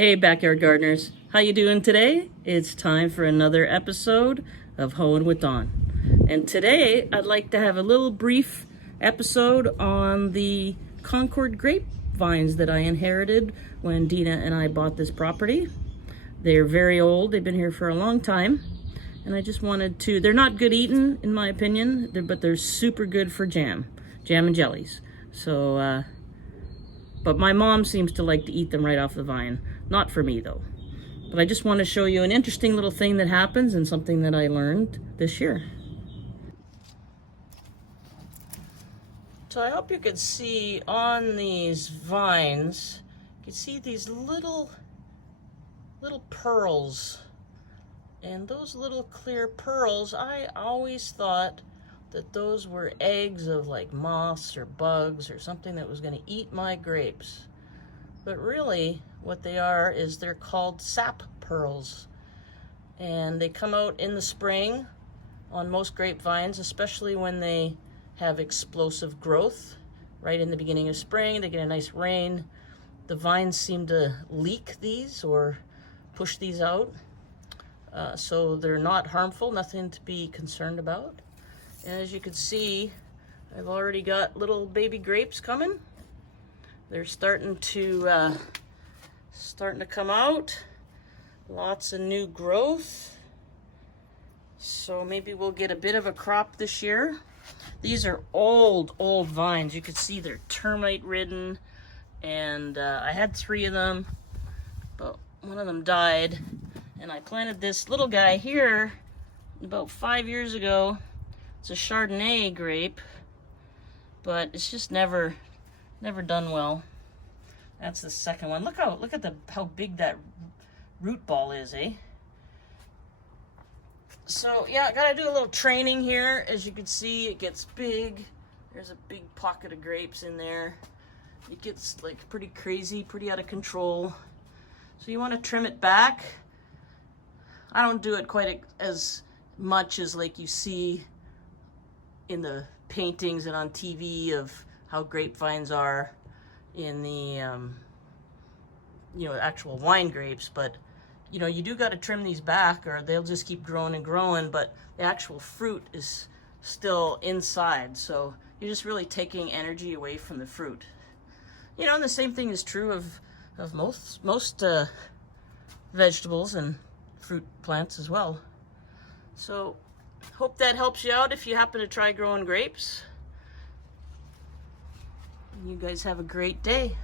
Hey backyard gardeners, how you doing today? It's time for another episode of Hoe'ing with Dawn. And today I'd like to have a little brief episode on the Concord grapevines that I inherited when Dina and I bought this property. They're very old, they've been here for a long time. And I just wanted to, they're not good eating in my opinion, but they're super good for jam and jellies. So, but my mom seems to like to eat them right off the vine. Not for me though. But I just want to show you an interesting little thing that happens and something that I learned this year. So I hope you could see on these vines, you can see these little pearls. And those little clear pearls, I always thought that those were eggs of like moths or bugs or something that was going to eat my grapes. But really, what they are is they're called sap pearls. And they come out in the spring on most grapevines, especially when they have explosive growth. Right in the beginning of spring, they get a nice rain. The vines seem to leak these or push these out. So they're not harmful, nothing to be concerned about. And as you can see, I've already got little baby grapes coming. They're starting to come out. Lots of new growth. So maybe we'll get a bit of a crop this year. These are old vines. You can see they're termite ridden. And I had 3 of them, but one of them died. And I planted this little guy here about 5 years ago. It's a Chardonnay grape, but it's just never done well. That's the second one. Look at how big that root ball is, eh? So yeah, I gotta do a little training here. As you can see, it gets big. There's a big pocket of grapes in there. It gets like pretty crazy, pretty out of control. So you want to trim it back. I don't do it quite as much as like you see in the paintings and on TV of how grapevines are in the actual wine grapes, but you do got to trim these back or they'll just keep growing and growing, but the actual fruit is still inside, so you're just really taking energy away from the fruit. And the same thing is true of most vegetables and fruit plants as well. So hope that helps you out if you happen to try growing grapes. You guys have a great day.